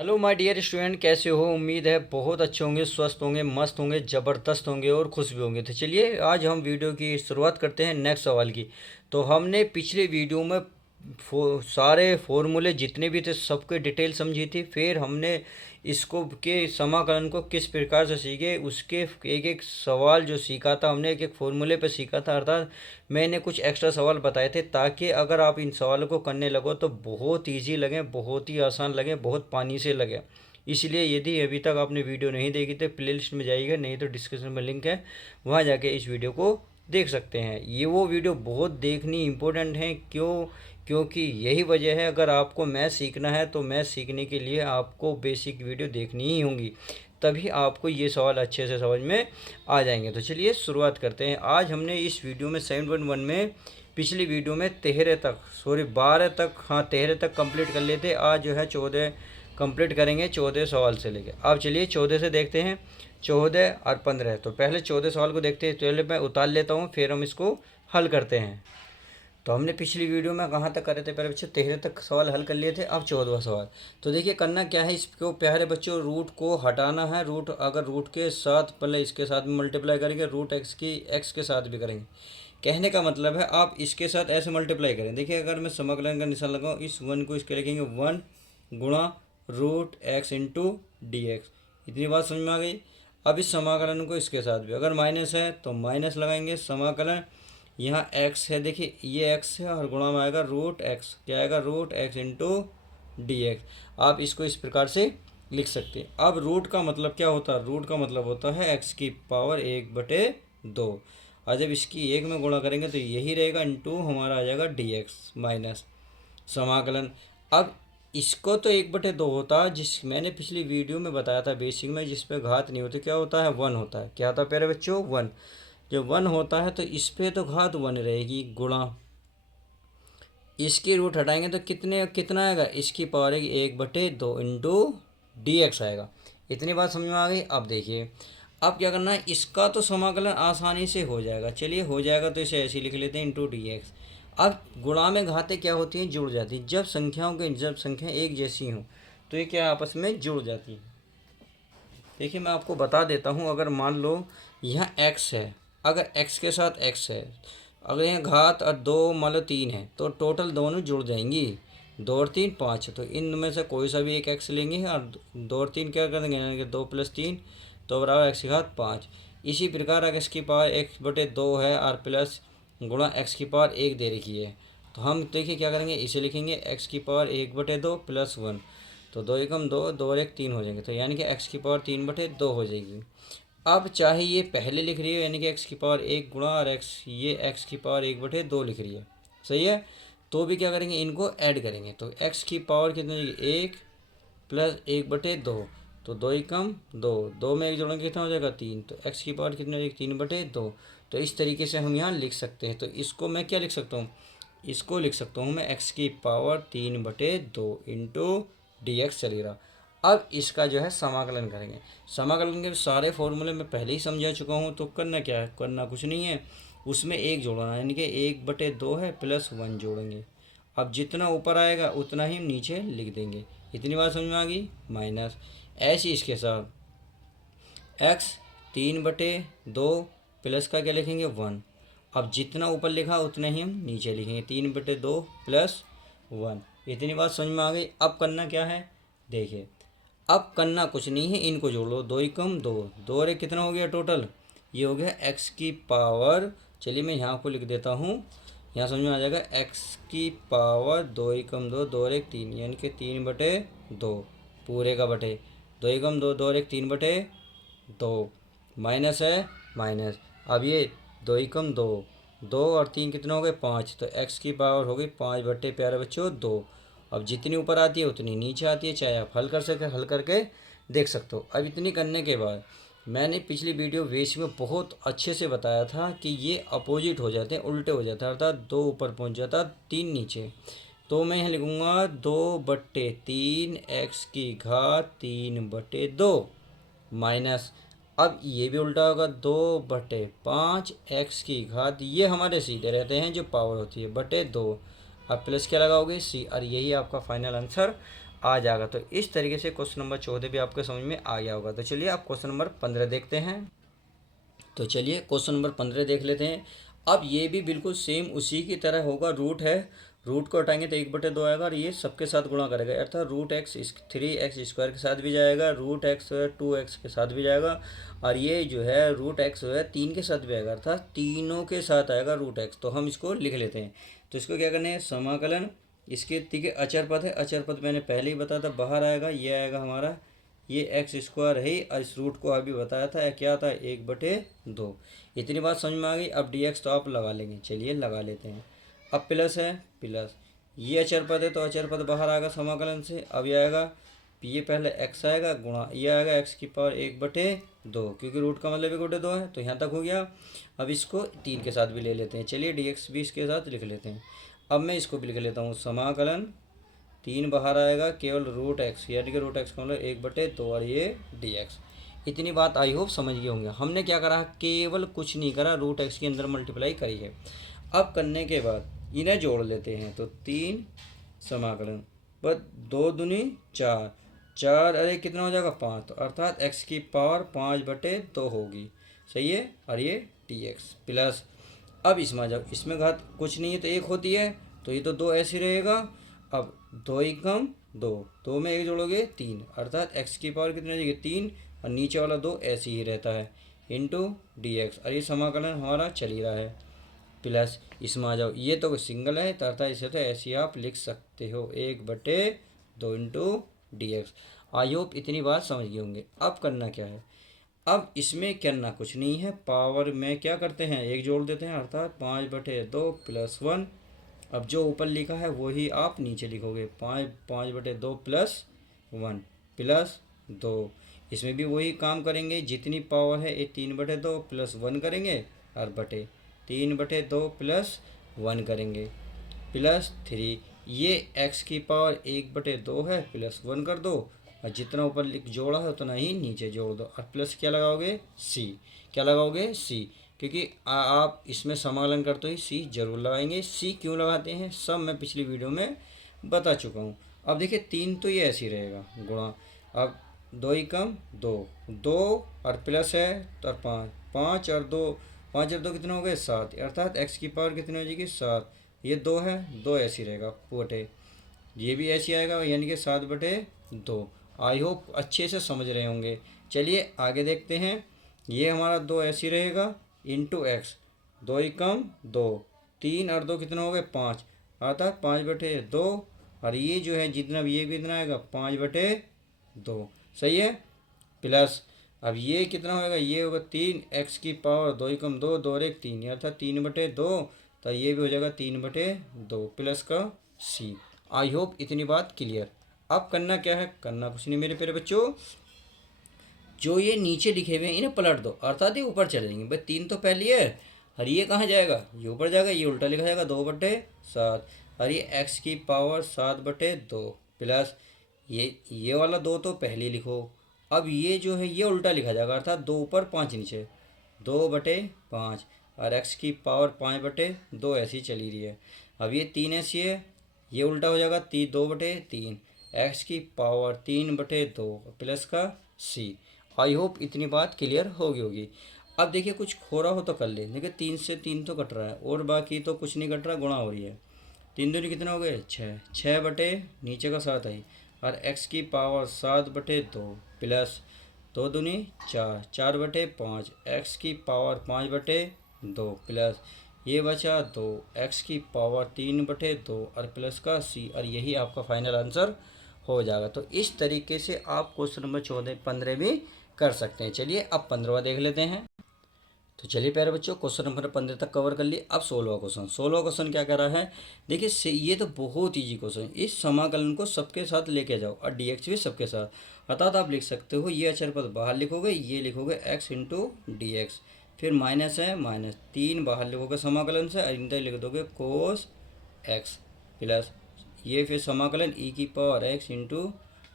Hello my dear student, कैसे हो? उम्मीद है बहुत अच्छे होंगे, स्वस्थ होंगे, मस्त होंगे, ज़बरदस्त होंगे और खुश भी होंगे। तो चलिए आज हम वीडियो की शुरुआत करते हैं नेक्स्ट सवाल की। तो हमने पिछले वीडियो में सारे फॉर्मूले जितने भी थे सबके डिटेल समझी थी। फिर हमने इसको के समाकलन को किस प्रकार से सीखे, उसके एक एक सवाल जो सीखा था हमने, एक एक फॉर्मूले पे सीखा था। अर्थात मैंने कुछ एक्स्ट्रा सवाल बताए थे ताकि अगर आप इन सवालों को करने लगो तो बहुत इजी लगे, बहुत ही आसान लगे, बहुत पानी से लगे। इसलिए यदि अभी तक आपने वीडियो नहीं देखी तो प्लेलिस्ट में जाइएगा, नहीं तो डिस्क्रिप्शन में लिंक है, वहाँ जाके इस वीडियो को देख सकते हैं। ये वो वीडियो बहुत देखनी इम्पोर्टेंट है। क्योंकि यही वजह है, अगर आपको मैथ सीखना है तो मैथ सीखने के लिए आपको बेसिक वीडियो देखनी ही होंगी, तभी आपको ये सवाल अच्छे से समझ में आ जाएंगे। तो चलिए शुरुआत करते हैं। आज हमने इस वीडियो में 7.1 में, पिछली वीडियो में 13 तक, सॉरी 12 तक, हाँ 13 तक कंप्लीट कर लेते। आज जो है 14 कंप्लीट करेंगे, 14 सवाल से लेके। अब चलिए 14 से देखते हैं, 14 और 15। तो पहले 14 सवाल को देखते हैं। पहले मैं उतार लेता हूँ, फिर हम इसको हल करते हैं। तो हमने पिछली वीडियो में कहाँ तक करे थे प्यारे बच्चों? 13 तक सवाल हल कर लिए थे। अब 14वां सवाल। तो देखिए करना क्या है, इसको प्यारे बच्चों रूट को हटाना है। रूट अगर रूट के साथ पहले इसके साथ भी मल्टीप्लाई करेंगे, रूट एक्स की एक्स के साथ भी करेंगे। कहने का मतलब है आप इसके साथ ऐसे मल्टीप्लाई करें। देखिए अगर मैं समाकलन का निशान लगाऊँ, इस वन को इसके लिखेंगे 1 गुणा root X into D X. इतनी बात समझ में आ गई। अब इस समाकलन को इसके साथ भी, अगर माइनस है तो माइनस लगाएंगे। समाकलन यहाँ x है, देखिए ये x है और गुणा में आएगा रूट एक्स। क्या आएगा? Root X into D X. आप इसको इस प्रकार से लिख सकते हैं। अब रूट का मतलब क्या होता है? रूट का मतलब होता है x की पावर 1/2। और जब इसकी 1 में गुणा करेंगे तो यही रहेगा, इंटू हमारा आ जाएगा डी एक्स माइनस समाकलन। अब इसको तो 1/2 होता है, जिस मैंने पिछली वीडियो में बताया था बेसिक में, जिस पे घात नहीं होती, क्या होता है? 1 होता है। क्या होता है प्यारे बच्चों? 1। जब 1 होता है तो इस पे तो घात 1 रहेगी, गुणा इसकी रूट हटाएंगे तो कितना आएगा? इसकी पावर है 1/2 इंटू डी एक्स आएगा। इतनी बात समझ में आ गई। अब देखिए अब क्या करना है, इसका तो समाकलन आसानी से हो जाएगा। चलिए हो जाएगा तो इसे ऐसे ही लिख लेते हैं, इंटू डी एक्स। अब गुणा में घातें क्या होती हैं? जुड़ जाती हैं। जब संख्या एक जैसी हों तो ये क्या आपस में जुड़ जाती हैं। देखिए मैं आपको बता देता हूँ। अगर मान लो यहाँ x है, अगर x के साथ x है, अगर यहाँ घात और 2 मान लो 3 है, तो टोटल दोनों जुड़ जाएंगी। 2 और 3 5, तो इन में से कोई सा भी एक x लेंगे और 2 और 3 क्या कर देंगे, यानी कि 2 + 3 तो बराबर x की घात 5। इसी प्रकार अगर x की पावर 1/2 है और प्लस गुणा x की पावर 1 दे रखी है, तो हम देखिए क्या करेंगे, इसे लिखेंगे x की पावर 1/2 + 1। तो 2 एकम 2, 2 और 1 3 हो जाएंगे, तो यानी कि x की पावर 3/2 हो जाएगी। अब चाहे ये पहले लिख रही है, यानी कि x की पावर 1 गुणा और ये x की पावर 1/2 लिख रही है, सही है, तो भी क्या करेंगे, इनको ऐड करेंगे। तो x की पावर कितनी हो जाएगी? 1 + 1/2, तो 2 एकम 2, 2 में 1 जोड़ेंगे कितना हो जाएगा? 3। तो x की पावर कितनी हो जाएगी? 3/2। तो इस तरीके से हम यहाँ लिख सकते हैं। तो इसको मैं क्या लिख सकता हूँ? इसको लिख सकता हूँ मैं x की पावर 3/2 इंटू डी एक्स चलेगा। अब इसका जो है समाकलन करेंगे। समाकलन के सारे फॉर्मूले मैं पहले ही समझा चुका हूँ। तो करना क्या है? करना कुछ नहीं है, उसमें 1 जोड़ना है, यानी कि 1/2 है प्लस 1 जोड़ेंगे। अब जितना ऊपर आएगा उतना ही नीचे लिख देंगे। इतनी बात समझ में आ गई। माइनस ऐसे इसके साथ x 3/2 प्लस का क्या लिखेंगे? 1। अब जितना ऊपर लिखा उतना ही हम नीचे लिखेंगे, 3/2 + 1। इतनी बात समझ में आ गई। अब करना क्या है? देखिए अब करना कुछ नहीं है, इनको जोड़ लो। 2 एकम 2, 2 और 1 कितना हो गया टोटल? ये हो गया x की पावर, चलिए मैं यहाँ को लिख देता हूँ, यहाँ समझ में आ जाएगा। x की पावर 2 एकम 2, 2 और 1 3, यानी कि 3/2 पूरे का बटे 2 एकम 2, 2 और 1 3/2 माइनस है माइनस। अब ये 2 एकम 2, 2 और 3 कितना हो गए? 5। तो x की पावर हो गई 5 प्यारे बच्चों 2। अब जितनी ऊपर आती है उतनी नीचे आती है, चाहे आप हल करके देख सकते हो। अब इतनी करने के बाद मैंने पिछली वीडियो बेस में बहुत अच्छे से बताया था कि ये अपोजिट हो जाते हैं, उल्टे हो जाते हैं, अर्थात 2 ऊपर पहुंच जाता 3 नीचे। तो मैं यहाँ लिखूँगा 2/3 x की घात 3/2 माइनस, अब ये भी उल्टा होगा, 2/5 x की घात, ये हमारे सीधे रहते हैं जो पावर होती है, /2। अब प्लस क्या लगाओगे? c, और यही आपका फाइनल आंसर आ जाएगा। तो इस तरीके से क्वेश्चन नंबर 14 भी आपके समझ में आ गया होगा। तो चलिए आप क्वेश्चन नंबर 15 देखते हैं। तो चलिए क्वेश्चन नंबर 15 देख लेते हैं। अब ये भी बिल्कुल सेम उसी की तरह होगा। रूट है, रूट को हटाएंगे तो 1/2 आएगा और ये सबके साथ गुणा करेगा, अर्थात रूट एक्स 3x² के साथ भी जाएगा, रूट एक्स 2x के साथ भी जाएगा, और ये जो है रूट एक्स जो है 3 के साथ भी आएगा, अर्थात तीनों के साथ आएगा रूट एक्स। तो हम इसको लिख लेते हैं। तो इसको क्या करना है, समाकलन, इसके देखिए अचर पद है, अचर पद मैंने पहले ही बताया था बाहर आएगा, ये आएगा हमारा ये x² है, और इस रूट को अभी बताया था क्या था 1/2। इतनी बात समझ में आ गई। अब dx तो आप लगा लेंगे, चलिए लगा लेते हैं। अब प्लस है, प्लस ये अचर पद है तो अचर पद बाहर आएगा समाकलन से। अब ये आएगा, ये पहले x आएगा गुणा ये आएगा x⁻1/2, क्योंकि रूट का मतलब 1/2 है। तो यहाँ तक हो गया। अब इसको 3 के साथ भी ले लेते हैं, चलिए dx भी इसके साथ लिख लेते हैं। अब मैं इसको भी लिख लेता हूँ, समाकलन 3 बाहर आएगा, केवल रूट एक्स, यानी कि रूट एक्स का मतलब 1/2 और ये dx। इतनी बात आई होप समझ गए होंगे। हमने क्या करा, केवल कुछ नहीं करा, रूट एक्स के अंदर मल्टीप्लाई करी है। अब करने के बाद इन्हें जोड़ लेते हैं, तो 3 समाकलन बस 2 दूनी 4, 4 अरे कितना हो जाएगा 5, तो अर्थात x⁻5/2 होगी, सही है। और ये dx प्लस, अब इसमें जब इसमें घात कुछ नहीं है तो 1 होती है, तो ये तो 2 ऐसे रहेगा। अब 2 एकम 2, 2 में 1 जोड़ोगे 3, अर्थात x की पावर कितनी हो जाएगी 3, और नीचे वाला 2 ऐसे ही रहता है, इंटू dx। और ये समाकलन हमारा चल ही रहा है। प्लस इसमें आ जाओ, ये तो सिंगल है तो अर्थात इसे तो ऐसे ही आप लिख सकते हो 1/2 इंटू dx। आई होप इतनी बात समझ गए होंगे। अब करना क्या है, अब इसमें करना कुछ नहीं है, पावर में क्या करते हैं, एक जोड़ देते हैं, अर्थात 5/2 प्लस 1। अब जो ऊपर लिखा है वही आप नीचे लिखोगे, 5/2 प्लस 1 प्लस 2। इसमें भी वही काम करेंगे, जितनी पावर है ये 3/2 प्लस 1 करेंगे, और बटे 3/2 प्लस 1 करेंगे, प्लस 3। ये x की पावर 1/2 है, प्लस 1 कर दो, और जितना ऊपर लिख जोड़ा है उतना ही नीचे जोड़ दो, और प्लस क्या लगाओगे c, क्या लगाओगे c, क्योंकि आप इसमें समाकलन करते ही c जरूर लगाएंगे। c क्यों लगाते हैं सब मैं पिछली वीडियो में बता चुका हूँ। अब देखिए 3 तो ये ऐसे ही रहेगा गुणा, अब 2 एकम 2, 2 और प्लस है तो 5, 5 और 2, 5 और 2 कितने हो गए 7, अर्थात x की पावर कितनी हो जाएगी 7। ये 2 है, 2 ऐसी रहेगा बटे, ये भी ऐसी आएगा, यानी कि 7/2। आई होप अच्छे से समझ रहे होंगे। चलिए आगे देखते हैं। ये हमारा 2 ऐसी रहेगा इंटू एक्स, 2 एकम 2, 3 और 2 कितना हो गए 5, अर्थात 5/2। और ये जो है जितना भी ये भी इतना आएगा 5/2, सही है। प्लस अब ये कितना होगा, ये होगा 3 x की पावर 2 एकम 2, 2 और 1 3, अर्थात 3/2, तो ये भी हो जाएगा 3/2 प्लस का c। आई होप इतनी बात क्लियर। अब करना क्या है, करना कुछ नहीं मेरे प्यारे बच्चों, जो ये नीचे लिखे हुए हैं इन्हें पलट दो, अर्थात ये ऊपर चले जाएंगे। भाई 3 तो पहले है, और ये कहाँ जाएगा, ये ऊपर जाएगा, ये उल्टा लिखा जाएगा 2/7, और ये x की पावर 7/2 प्लस ये वाला 2 तो पहले लिखो। अब ये जो है ये उल्टा लिखा जाएगा, अर्थात 2 ऊपर 5 नीचे, 2/5, और x की पावर 5/2 ऐसी चली रही है। अब ये 3 ऐसी है, ये उल्टा हो जाएगा 2/3, x की पावर 3/2 प्लस का c। आई होप इतनी बात क्लियर होगी होगी। अब देखिए कुछ खोरा हो तो कर ले, देखिए 3 से 3 तो कट रहा है, और बाकी तो कुछ नहीं कट रहा, गुणा हो रही है। 3 दूनी कितना हो गए 6, 6 बटे नीचे का 7 आई, और x की पावर 7/2 प्लस 2 दूनी 4, 4/5, x की पावर 5/2 प्लस ये बचा 2, x की पावर 3/2 और प्लस का c, और यही आपका फाइनल आंसर हो जाएगा। तो इस तरीके से आप क्वेश्चन नंबर 15 भी कर सकते हैं। चलिए अब 15वां देख लेते हैं। तो चलिए प्यारे बच्चों क्वेश्चन नंबर 15 तक कवर कर लिए। अब 16वां क्वेश्चन, 16वां क्वेश्चन क्या कर रहा है, देखिए ये तो बहुत ईजी क्वेश्चन, इस समाकलन को सबके साथ लेके जाओ और dx भी सबके साथ, अर्थात आप लिख सकते हो ये अचर पद बाहर लिखोगे, ये लिखोगे x इंटू डी एक्स, फिर माइनस है माइनस 3 बाहर लिखोगे समाकलन से, और इंटर लिख दोगे कोस x प्लस ये फिर समाकलन e की पावर x इंटू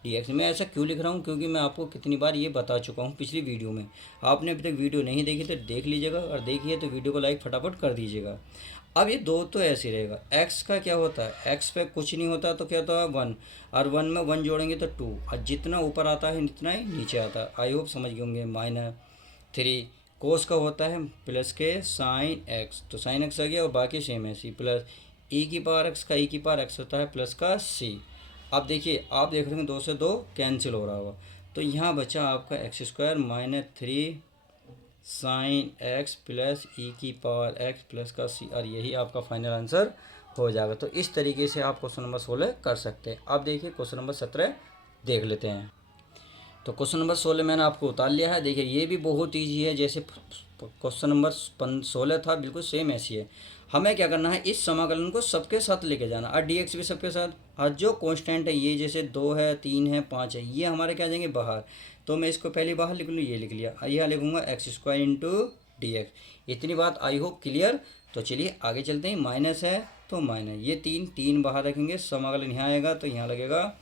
dx। मैं ऐसा क्यों लिख रहा हूँ, क्योंकि मैं आपको कितनी बार ये बता चुका हूँ पिछली वीडियो में। आपने अभी तक वीडियो नहीं देखी तो देख लीजिएगा, और देखिए तो वीडियो को लाइक फटाफट कर दीजिएगा। अब ये दो तो ऐसे ही रहेगा। x का क्या होता है, x पे कुछ नहीं होता तो क्या होता है 1, और 1 में 1 जोड़ेंगे तो 2, और जितना ऊपर आता है इतना ही नीचे आता है। आई होप समझ गए होंगे। -3 कोस का होता है प्लस के साइन x, तो साइन x आ गया, और बाकी सेम है सी प्लस ई की पावर x का ई की पावर x होता है प्लस का सी। अब देखिए आप देख रहे हैं 2 से 2 कैंसिल हो रहा होगा, तो यहाँ बचा आपका x² -3 साइन x प्लस ई की पावर x प्लस का सी, और यही आपका फाइनल आंसर हो जाएगा। तो इस तरीके से आप क्वेश्चन नंबर 16 कर सकते हैं। अब देखिए क्वेश्चन नंबर 17 देख लेते हैं। तो क्वेश्चन नंबर 16 मैंने आपको उतार लिया है। देखिए ये भी बहुत ईजी है, जैसे क्वेश्चन नंबर 16 था बिल्कुल सेम ऐसी है। हमें क्या करना है, इस समाकलन को सबके साथ लेके जाना, और dx भी सबके साथ, और जो कांस्टेंट है ये जैसे 2 है 3 है 5 है, ये हमारे क्या जाएंगे बाहर। तो मैं इसको पहले बाहर लिख लूँ, ये लिख लिया, यहाँ लिखूँगा x² इंटू dx। इतनी बात आई होप क्लियर। तो चलिए आगे चलते हैं। माइनस है तो माइनस, ये 3 बाहर रखेंगे, समाकलन यहाँ आएगा तो यहाँ लगेगा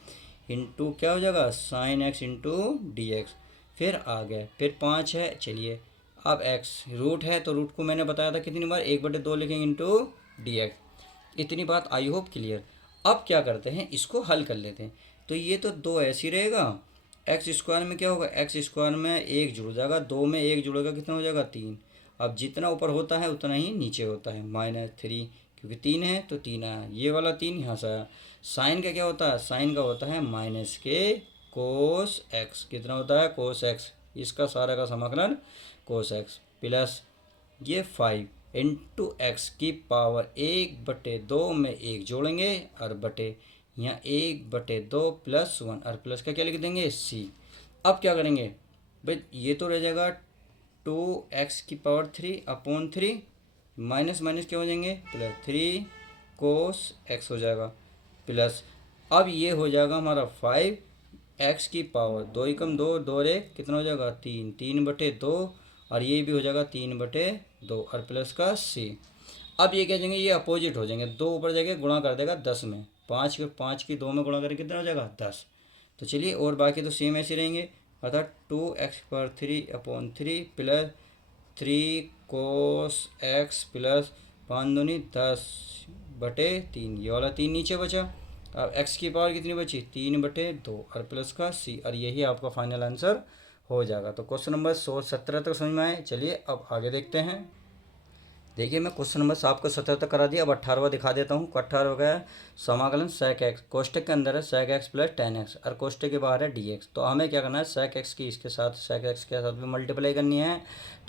इंटू क्या हो जाएगा साइन x इंटू dx। फिर आ गए, फिर 5 है, चलिए अब x रूट है, तो रूट को मैंने बताया था कितनी बार 1/2 लिखेंगे इंटू dx। इतनी बात आई होप क्लियर। अब क्या करते हैं, इसको हल कर लेते हैं। तो ये तो 2 ऐसे ही रहेगा, x² में क्या होगा, x² में 1 जुड़ जाएगा, 2 में 1 जुड़ेगा कितना हो जाएगा 3। अब जितना ऊपर होता है उतना ही नीचे होता है, -3, क्योंकि 3 है तो 3 आया, ये वाला 3 यहाँ से आया। साइन का क्या होता है, साइन का होता है माइनस के कोस x, कितना होता है कोस x, इसका सारा का समाकलन कोस x प्लस ये 5 इंटू एक्स की पावर 1/2 में 1 जोड़ेंगे, और बटे यहाँ 1/2 प्लस 1, और प्लस का क्या लिख देंगे c। अब क्या करेंगे भाई, ये तो रह जाएगा 2x की पावर 3 अपॉन 3, माइनस माइनस क्या हो जाएंगे प्लस 3 कोस x हो जाएगा, प्लस अब ये हो जाएगा हमारा 5x की पावर 2 एकम 2, 2 रे कितना हो जाएगा 3, 3/2, और ये भी हो जाएगा 3/2, और प्लस का c। अब ये क्या जाएंगे, ये अपोजिट हो जाएंगे, 2 ऊपर जाएंगे गुणा कर देगा 10 में, 5 की 2 में गुणा करके कितना हो जाएगा 10। तो चलिए और बाकी तो सेम ऐसे रहेंगे, अर्थात 2x/3 प्लस 3 कोस x प्लस 5 दूनी 10/3, ये वाला 3 नीचे बचा। अब x की पावर कितनी बची 3/2, और प्लस का c, और यही आपका फाइनल आंसर हो जाएगा। तो क्वेश्चन नंबर 17 तक समझ में आए। चलिए अब आगे देखते हैं। देखिए मैं क्वेश्चन नंबर आपको 17 तक करा दिया, अब 18वां दिखा देता हूँ। 18 हो गया समाकलन sec x, कोष्टक के अंदर है sec x plus tan x, और कोष्टक के बाहर है dx। तो हमें क्या करना है, sec x की इसके साथ sec x के साथ भी मल्टीप्लाई करनी है,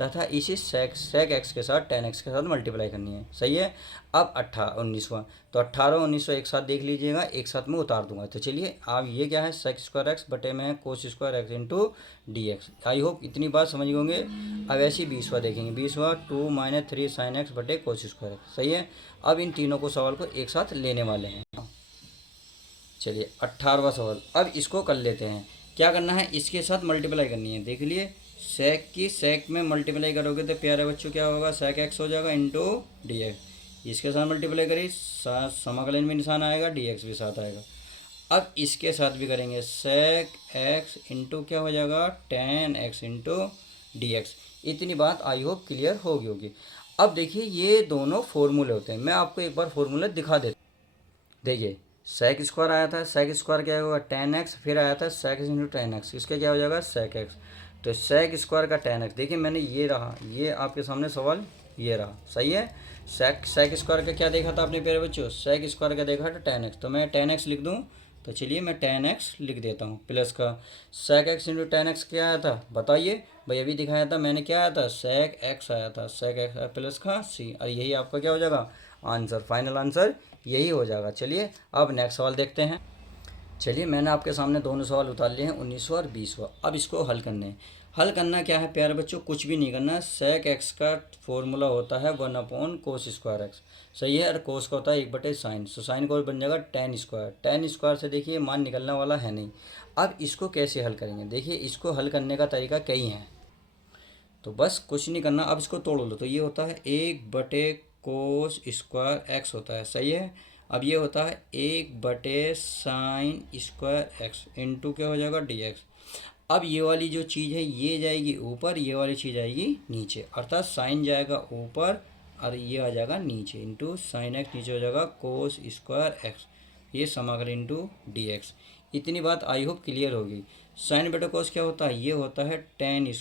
तथा इसी sec x के साथ tan x के साथ मल्टीप्लाई करनी है। सही है। अब 19वां, तो 18 19 एक साथ देख लीजिएगा, एक साथ में उतार दूंगा। तो चलिए अब ये क्या है sec² x बटे में cos² x into dx। I hope इतनी बात समझ गए होंगे। अब ऐसे ही 20वां देखेंगे, 20वां 2 - 3 sin x बटे cos²। सही है। अब इन तीनों को सवाल को एक साथ लेने वाले हैं। चलिए 18वां सवाल, अब इसको कर लेते हैं। क्या करना है, इसके साथ मल्टीप्लाई करनी है। देख लिए सेक की सेक में मल्टीप्लाई करोगे तो प्यारे बच्चों क्या होगा, sec x हो जाएगा इंटू dx। इसके साथ मल्टीप्लाई करी, समाकलन में निशान आएगा, dx भी साथ आएगा। अब इसके साथ भी करेंगे, sec x इंटू क्या हो जाएगा tan x इंटू dx। इतनी बात आई होप क्लियर होगी। अब देखिए ये दोनों फॉर्मूले होते हैं, मैं आपको एक बार फॉर्मूला दिखा देता हूँ। देखिए sec² आया था, sec² क्या होगा tan x, फिर आया था sec x into tan x, इसका क्या हो जाएगा sec x। तो sec² का tan x, देखिए मैंने ये रहा, ये आपके सामने सवाल ये रहा। सही है। sec² का क्या देखा था आपने प्यारे बच्चों, sec² का देखा था tan x, तो मैं tan x लिख दूँ। तो चलिए मैं tan x लिख देता हूँ, प्लस का sec x into tan x क्या आया था बताइए भाई, अभी दिखाया था मैंने, क्या आया था sec x आया था, sec x प्लस का c, और यही आपका क्या हो जाएगा आंसर, फाइनल आंसर यही हो जाएगा। चलिए अब नेक्स्ट सवाल देखते हैं। चलिए मैंने आपके सामने दोनों सवाल उतार लिए हैं, 19वां और 20वां। अब इसको हल करने हैं। हल करना क्या है प्यारे बच्चों, कुछ भी नहीं करना है। sec x का फॉर्मूला होता है 1/cos² x। सही है। और कोस का होता है 1/sin, सो साइन को बन जाएगा tan स्क्वायर से देखिए मान निकलने वाला है नहीं। अब इसको कैसे हल करेंगे, देखिए इसको हल करने का तरीका कई है, तो बस कुछ नहीं करना। अब इसको तोड़ लो, तो ये होता है 1/cos² x होता है। सही है। अब ये होता है 1/sin² x इंटू क्या हो जाएगा dx। अब ये वाली जो चीज़ है ये जाएगी ऊपर, ये वाली चीज़ आएगी नीचे, अर्थात साइन जाएगा ऊपर और ये आ जाएगा नीचे, इंटू साइन एक्स नीचे हो जाएगा cos²x, ये समाकलन इंटू dx। इतनी बात आई होप क्लियर होगी। साइन बटे कोस क्या होता है, ये होता है tan²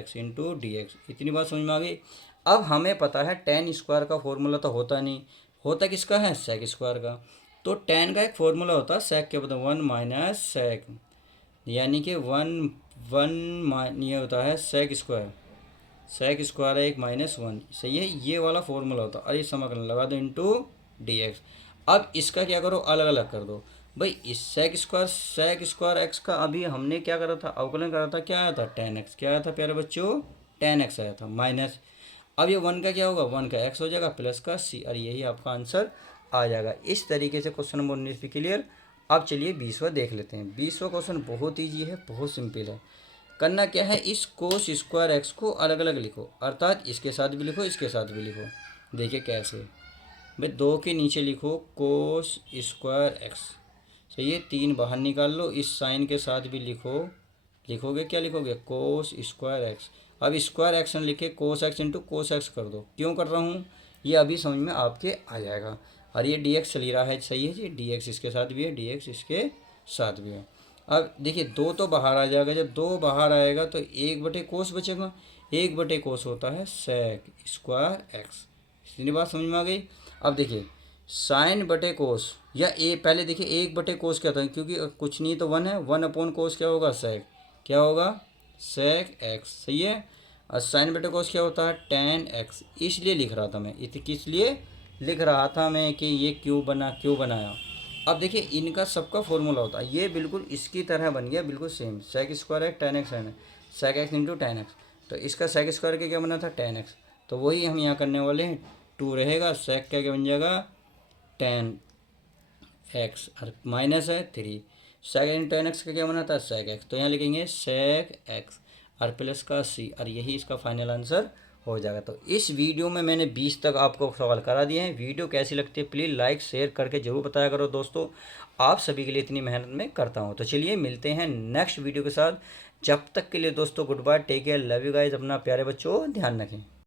x इंटू dx। इतनी बात समझ में आ गई। अब हमें पता है tan² का फॉर्मूला तो होता नहीं, होता किसका है, sec² का। तो tan का एक फॉर्मूला होता है sec के बदले 1 माइनस sec, यानी कि ये होता है sec² है एक -1, सही है, ये वाला फॉर्मूला होता है। अरे समाकलन लगा दो इंटू dx। अब इसका क्या करो, अलग अलग कर दो भाई। इस sec² x का अभी हमने क्या करा था, अवकलन करा था, क्या आया था tan x, क्या आया था प्यारे बच्चों, tan x आया था माइनस। अब ये 1 का क्या होगा, 1 का x हो जाएगा प्लस का c, और यही आपका आंसर आ जाएगा। इस तरीके से क्वेश्चन नंबर 19 भी क्लियर। अब चलिए 20वां देख लेते हैं। 20वां क्वेश्चन बहुत ईजी है, बहुत सिंपल है। करना क्या है, इस cos² x को अलग अलग लिखो, अर्थात इसके साथ भी लिखो, इसके साथ भी लिखो। देखिए कैसे भाई, 2 के नीचे लिखो cos²x, सही है, 3 बाहर निकाल लो, इस साइन के साथ भी लिखो, लिखोगे क्या लिखोगे, cos²x। अब स्क्वायर एक्शन लिखे cos x into cos x कर दो। क्यों कर रहा हूँ, ये अभी समझ में आपके आ जाएगा। और ये dx चल रहा है, सही है जी, dx इसके साथ भी है, dx इसके साथ भी है। अब देखिए 2 तो बाहर आ जाएगा, जब 2 बाहर आएगा तो 1/cos बचेगा, 1/cos होता है sec²x। इतनी बात समझ में आ गई। अब देखिए साइन बटे कोस, या ए पहले देखिए 1/cos क्या था, क्योंकि कुछ नहीं तो 1 है, 1/cos क्या होगा, sec, क्या होगा sec×x, सही है। और साइन बटे कोस क्या होता है, tan x। इसलिए लिख रहा था मैं, किस लिए लिख रहा था मैं कि ये क्यों बनाया। अब देखिए इनका सबका फॉर्मूला होता है, ये बिल्कुल इसकी तरह बन गया, बिल्कुल सेम, sec² tan x है, sec x into tan x। तो इसका sec² के क्या बना था, tan x, तो वही हम यहाँ करने वाले हैं। 2 रहेगा, sec क्या बन जाएगा tan x, और माइनस है 3, sec tan x का क्या बना था, sec x, तो यहाँ लिखेंगे sec x और प्लस का c, और यही इसका फाइनल आंसर हो जाएगा। तो इस वीडियो में मैंने 20 तक आपको सवाल करा दिए हैं। वीडियो कैसी लगती है प्लीज़ लाइक शेयर करके ज़रूर बताया करो दोस्तों, आप सभी के लिए इतनी मेहनत मैं करता हूँ। तो चलिए मिलते हैं नेक्स्ट वीडियो के साथ, जब तक के लिए दोस्तों good bye, take care, love you guys, अपना प्यारे बच्चों ध्यान रखें।